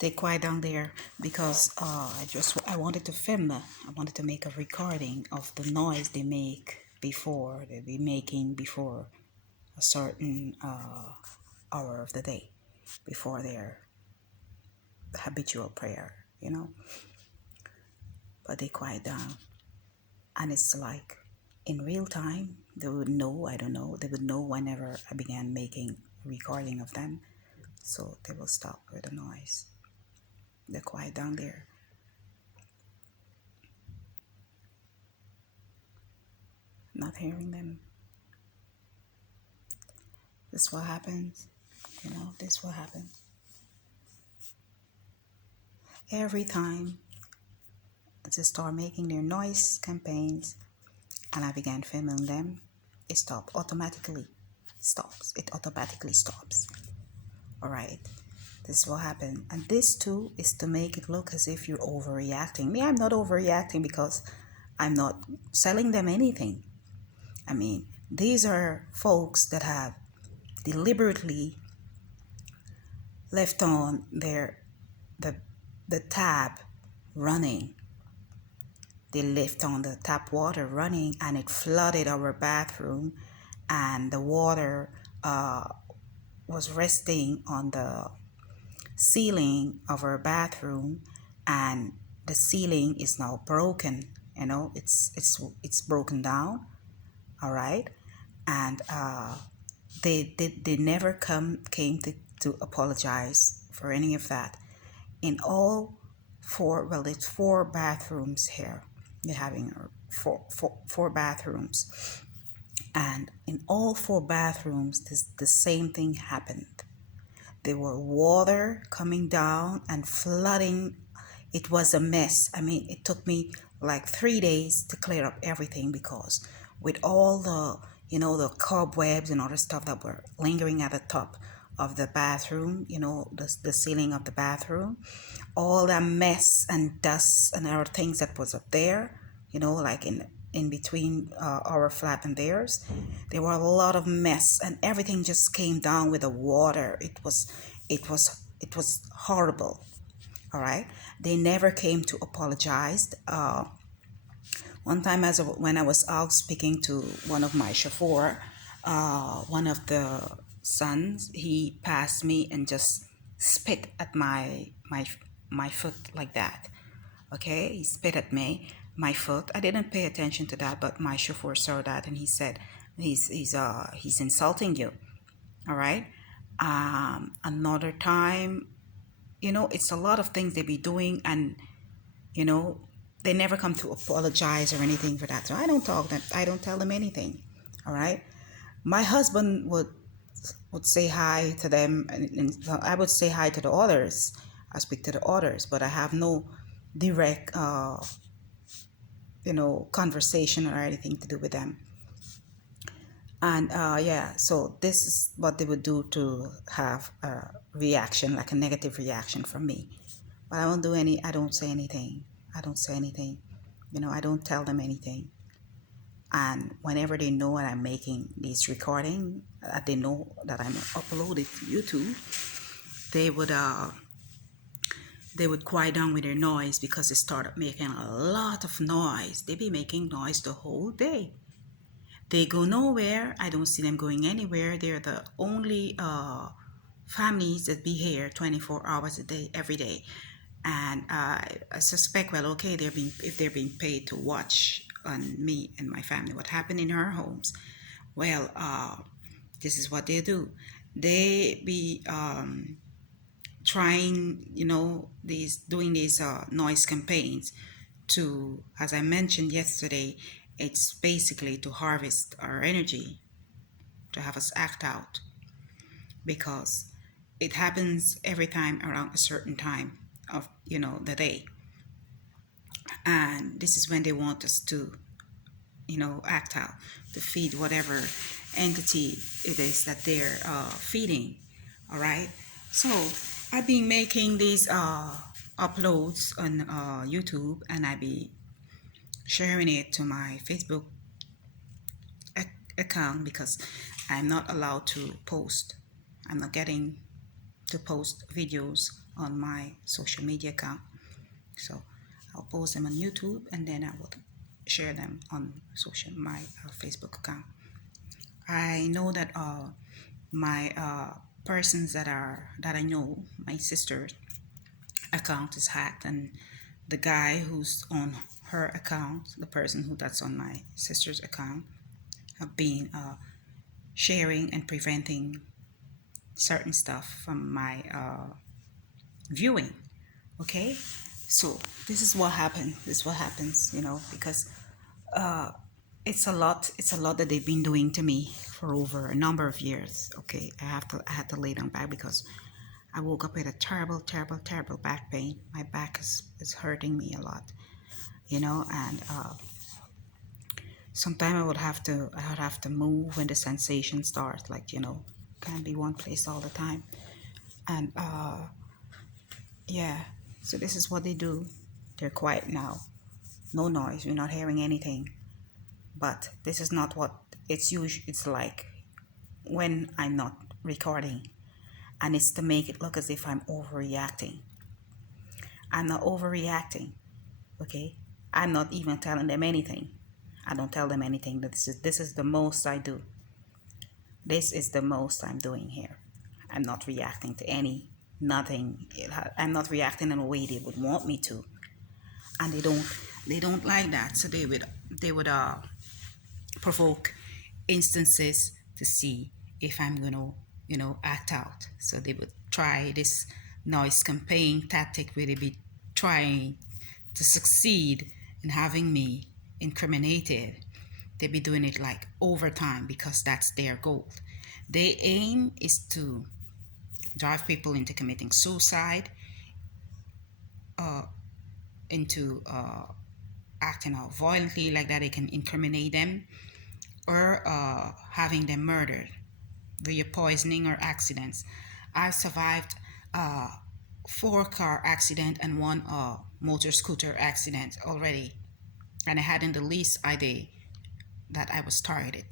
They quiet down there because I wanted to film. I wanted to make a recording of the noise they make before they be making before a certain hour of the day, before their habitual prayer, But they quiet down, and it's like in real time. They would know. I don't know. They would know whenever I began making a recording of them, so they will stop with the noise. They're quiet down there. Not hearing them. This what happens. This what happens. Every time they start making their noise campaigns and I began filming them, it stopped automatically. Stops. It automatically stops. Alright. This will happen. And this too is to make it look as if you're overreacting. Me, I'm not overreacting because I'm not selling them anything. I mean, these are folks that have deliberately left on the tap running. They left on the tap water running, and it flooded our bathroom, and the water was resting on the ceiling of our bathroom, and the ceiling is now broken. It's broken down. All right. And they never came to apologize for any of that. In all it's four bathrooms here. You're having four bathrooms, and in all four bathrooms the same thing happened. There were water coming down and flooding. It was a mess. I mean, it took me like 3 days to clear up everything, because with all the cobwebs and other stuff that were lingering at the top of the bathroom, the ceiling of the bathroom, all that mess and dust and other things that was up there, like in between our flat and theirs, there were a lot of mess, and everything just came down with the water. It was horrible. All right. They never came to apologize. One time, when I was out speaking to one of my chauffeur, one of the sons, he passed me and just spit at my foot like that. Okay, he spit at my foot. I didn't pay attention to that, but my chauffeur saw that, and he said he's insulting you. All right. Another time, it's a lot of things they be doing, and you know they never come to apologize or anything for that. So I don't tell them anything. All right. My husband would say hi to them, and I would say hi to the others. I speak to the others, but I have no direct conversation or anything to do with them. And yeah, so this is what they would do to have a reaction, like a negative reaction from me. But I don't say anything. I don't say anything. I don't tell them anything. And whenever they know that I'm making this recording, they know that I'm uploaded to YouTube, they would quiet down with their noise, because they started making a lot of noise. They be making noise the whole day. They go nowhere. I don't see them going anywhere. They're the only families that be here 24 hours a day, every day. And I suspect, well, okay, if they're being paid to watch on me and my family, what happened in our homes, well, this is what they do. They be trying, doing these noise campaigns to, as I mentioned yesterday, it's basically to harvest our energy, to have us act out, because it happens every time around a certain time of the day, and this is when they want us to act out, to feed whatever entity it is that they're feeding. All right. So I've been making these uploads on YouTube, and I be sharing it to my Facebook account, because I'm not allowed to post. I'm not getting to post videos on my social media account. So I'll post them on YouTube, and then I will share them on my Facebook account. I know that my persons that I know, my sister's account is hacked, and the guy who's on her account, the person that's on my sister's account, have been sharing and preventing certain stuff from my viewing. Okay, so this is what happened. This is what happens, because it's a lot. It's a lot that they've been doing to me for over a number of years. Okay, I had to lay down back because I woke up with a terrible, terrible, terrible back pain. My back is hurting me a lot, and sometimes I would have to move when the sensation starts, like, can't be one place all the time. And yeah, so this is what they do. They're quiet now. No noise. You're not hearing anything. But this is not what it's like when I'm not recording. And it's to make it look as if I'm overreacting. I'm not overreacting. Okay? I'm not even telling them anything. I don't tell them anything. This is the most I do. This is the most I'm doing here. I'm not reacting to nothing. I'm not reacting in a way they would want me to, and they don't like that. So they would provoke instances to see if I'm gonna act out. So they would try this noise campaign tactic where they be trying to succeed in having me incriminated. They be doing it like overtime because that's their goal. Their aim is to drive people into committing suicide, into acting out violently like that they can incriminate them, or having them murdered via poisoning or accidents. I survived 4-car accident and 1 motor scooter accident already, and I had in the least idea that I was targeted,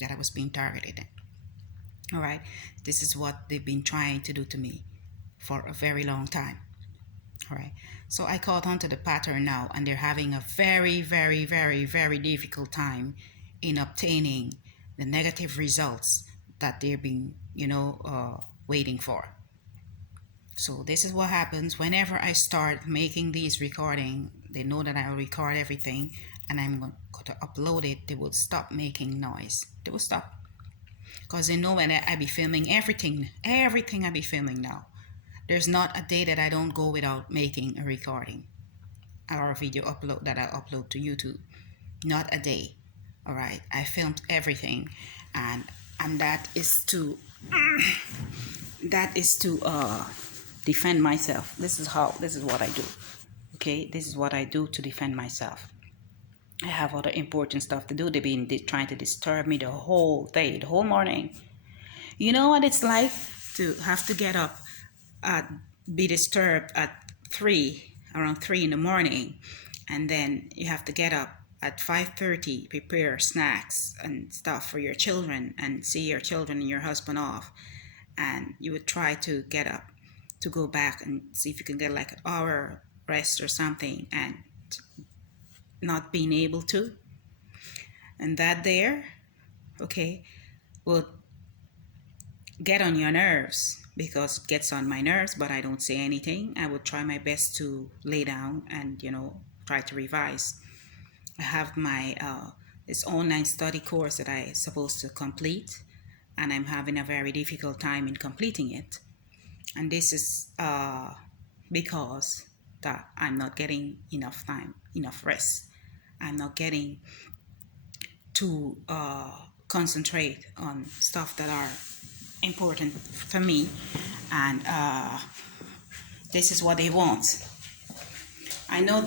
that I was being targeted. All right, this is what they've been trying to do to me for a very long time. All right, so I caught on to the pattern now, and they're having a very, very, very, very difficult time in obtaining the negative results that they've been, waiting for. So this is what happens whenever I start making these recording. They know that I record everything, and I'm going to upload it. They will stop making noise. They will stop, because they know when I be filming everything I be filming now. There's not a day that I don't go without making a recording or a video upload that I upload to YouTube. Not a day. All right, I filmed everything, and that is to defend myself. This is what I do. Okay, this is what I do to defend myself. I have other important stuff to do. They've been trying to disturb me the whole day, the whole morning. You know what it's like to have to get up, be disturbed at around 3 in the morning, and then you have to get up at 5:30, prepare snacks and stuff for your children, and see your children and your husband off, and you would try to get up to go back and see if you can get like an hour rest or something, and not being able to. And that there, okay, will get on your nerves, because it gets on my nerves, but I don't say anything. I would try my best to lay down and, try to revise. I have my this online study course that I supposed to complete, and I'm having a very difficult time in completing it. And this is because that I'm not getting enough time, enough rest. I'm not getting to concentrate on stuff that are important for me, and this is what they want. I know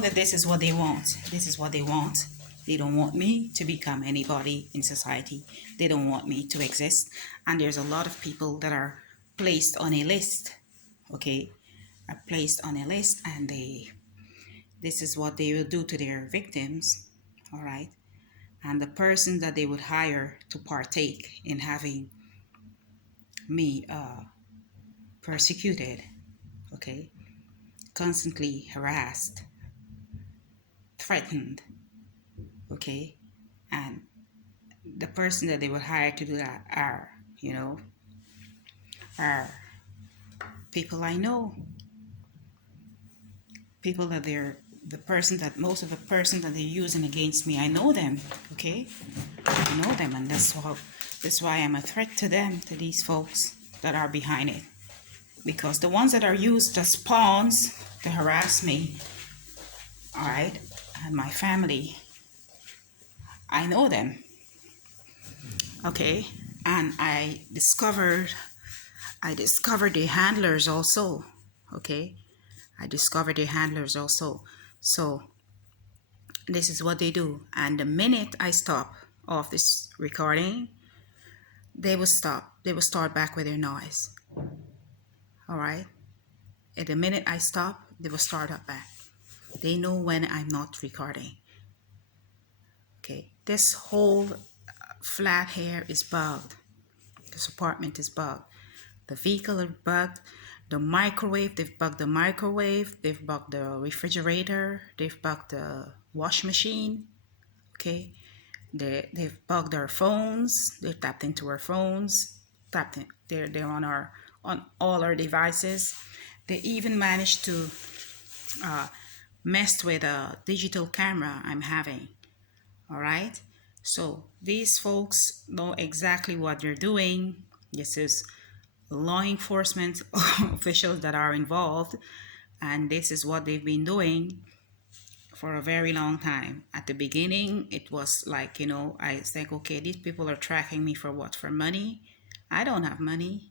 that this is what they want. This is what they want. They don't want me to become anybody in society. They don't want me to exist. And there's a lot of people that are placed on a list. Okay, are placed on a list, and this is what they will do to their victims. All right, and the person that they would hire to partake in having me persecuted, okay, constantly harassed, threatened, okay, and the person that they would hire to do that are, are people I know, people that they're the person that most of the person that they're using against me, I know them, okay, I know them, and that's why I'm a threat to them, to these folks that are behind it, because the ones that are used as pawns to harass me, all right, and my family, I know them, okay, and I discovered the handlers also, okay, I discovered the handlers also. So this is what they do, and the minute I stop off this recording, they will stop, they will start back with their noise, all right, at the minute I stop, they will start up back. They know when I'm not recording, okay. This whole flat here is bugged. This apartment is bugged. The vehicle is bugged. The microwave, they've bugged the microwave. They've bugged the refrigerator. They've bugged the wash machine. Okay. They've bugged our phones. They've tapped into our phones. Tapped in. They're on all our devices. They even managed to mess with a digital camera I'm having. All right. So these folks know exactly what they're doing. This is law enforcement officials that are involved, and this is what they've been doing for a very long time. At the beginning, it was like, I think, okay, these people are tracking me for what? For money? I don't have money.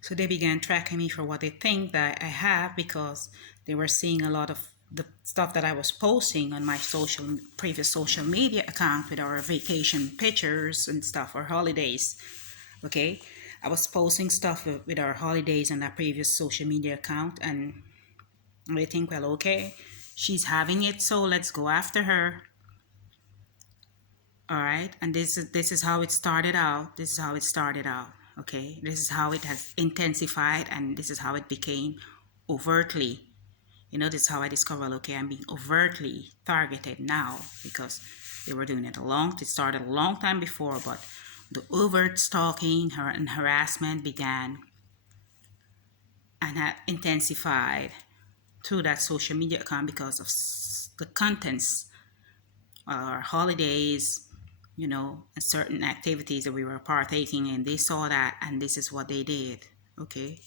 So they began tracking me for what they think that I have, because they were seeing a lot of the stuff that I was posting on my previous social media account with our vacation pictures and stuff, or holidays. Okay, I was posting stuff with our holidays on that previous social media account, and they think, well, okay, she's having it, so let's go after her. All right, and this is how it started out. This is how it started out. Okay, this is how it has intensified, and this is how it became overtly. This is how I discovered, okay, I'm being overtly targeted now, because they were doing it it started a long time before, but the overt stalking and harassment began and had intensified through that social media account because of the contents, our holidays, and certain activities that we were partaking in. They saw that, and this is what they did. Okay,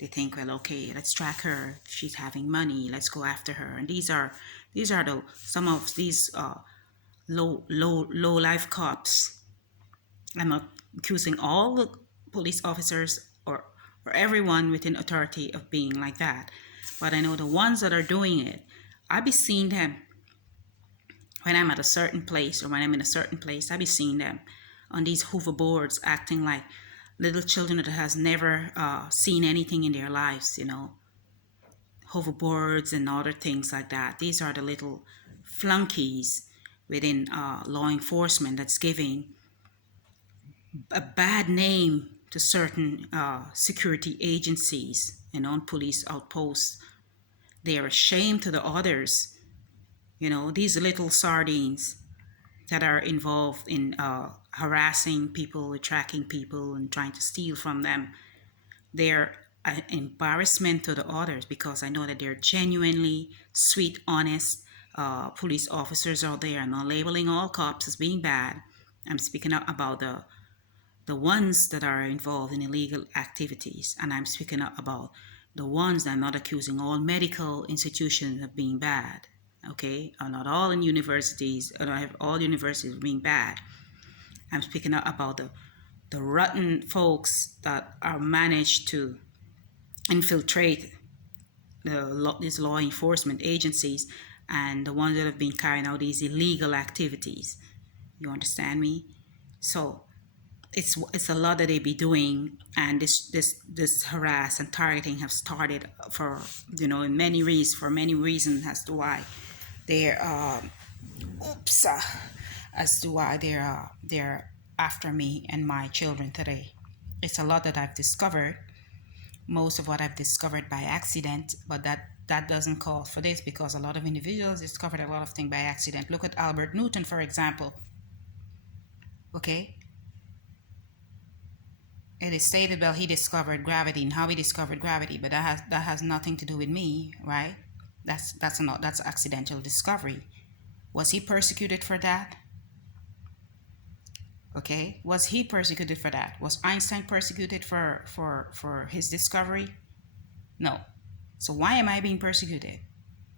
they think, well, okay, let's track her. She's having money. Let's go after her. And these are some of these low life cops. I'm not accusing all the police officers or everyone within authority of being like that, but I know the ones that are doing it, I be seeing them when I'm at a certain place, or when I'm in a certain place. I be seeing them on these hoverboards acting like little children that has never seen anything in their lives, hoverboards and other things like that. These are the little flunkies within law enforcement that's giving a bad name to certain security agencies and police outposts. They are ashamed to the others. These little sardines that are involved in harassing people, tracking people, and trying to steal from them. They're an embarrassment to the others, because I know that they're genuinely sweet, honest police officers out there. I'm not labeling all cops as being bad. I'm speaking about the ones that are involved in illegal activities, and I'm speaking about the ones that I'm not accusing all medical institutions of being bad. Okay, not all in universities, I don't have all universities being bad. I'm speaking about the rotten folks that are managed to infiltrate these law enforcement agencies, and the ones that have been carrying out these illegal activities. You understand me? So it's a lot that they be doing, and this harass and targeting have started for in many reasons as to why they're as to why they're after me and my children today. It's a lot that I've discovered, most of what I've discovered by accident, but that doesn't call for this, because a lot of individuals discovered a lot of things by accident. Look at Albert Newton, for example. Okay, it is stated, well, he discovered gravity and how he discovered gravity, but that has nothing to do with me, right? That's accidental discovery. Was he persecuted for that? Okay, was he persecuted for that? Was Einstein persecuted for his discovery? No. So why am I being persecuted?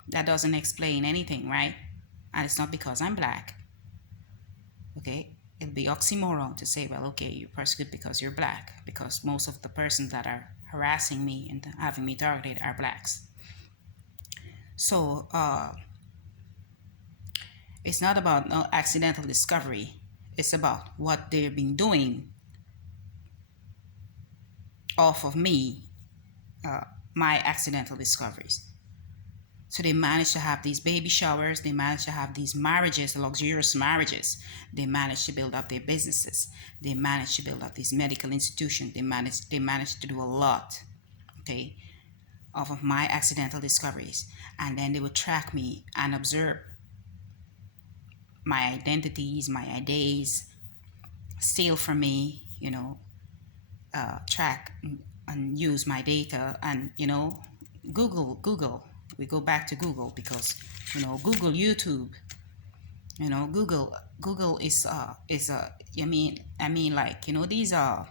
That doesn't explain anything, right? And it's not because I'm black. Okay, it'd be oxymoron to say, well, okay, you're persecuted because you're black, because most of the persons that are harassing me and having me targeted are blacks. So it's not about no accidental discovery. It's about what they've been doing off of me, my accidental discoveries. So they managed to have these baby showers, they managed to have these marriages, luxurious marriages, they managed to build up their businesses, they managed to build up these medical institutions, they managed to do a lot, okay, off of my accidental discoveries. And then they would track me and observe my identities, my IDs, steal from me, track and use my data, and Google. We go back to Google because Google, YouTube, Google is these are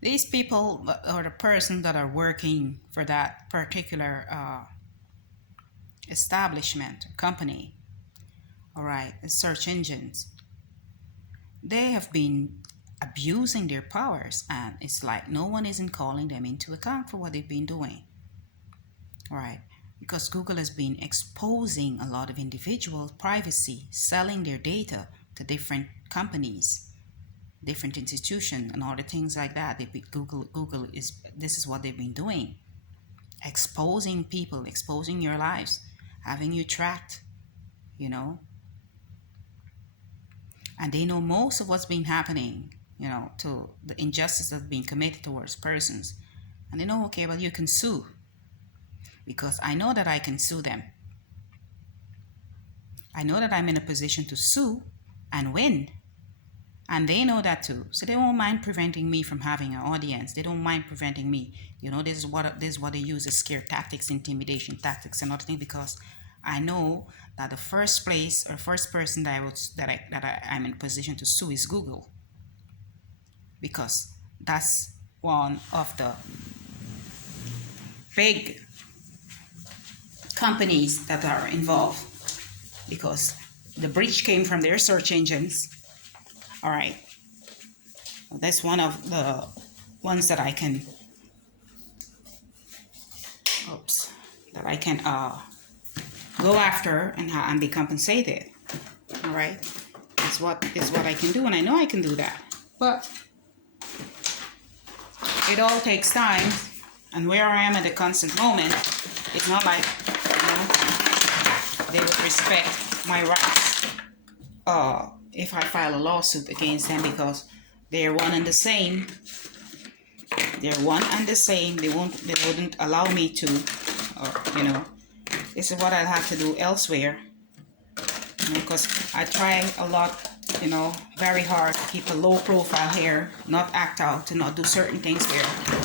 these people or the person that are working for that particular establishment, company, all right, search engines, they have been abusing their powers, and it's like no one isn't calling them into account for what they've been doing, all right, because Google has been exposing a lot of individual privacy, selling their data to different companies, different institutions, and all the things like that. This is what they've been doing, exposing people, exposing your lives, having you tracked, and they know most of what's been happening, to the injustice that's being committed towards persons. And they know, okay, well, you can sue, because I know that I can sue them. I know that I'm in a position to sue and win. And they know that too. So they won't mind preventing me from having an audience. They don't mind preventing me. This is what they use as scare tactics, intimidation tactics, and other things, because I know that the first person that I'm in a position to sue is Google, because that's one of the big companies that are involved, because the breach came from their search engines. All right, that's one of the ones that I can go after and be compensated. All right, is what I can do, and I know I can do that. But it all takes time, and where I am at the constant moment, it's not like they would respect my rights if I file a lawsuit against them, because they're one and the same. They wouldn't allow me to, this is what I'll have to do elsewhere, because I try a lot, very hard to keep a low profile here, not act out, to not do certain things here.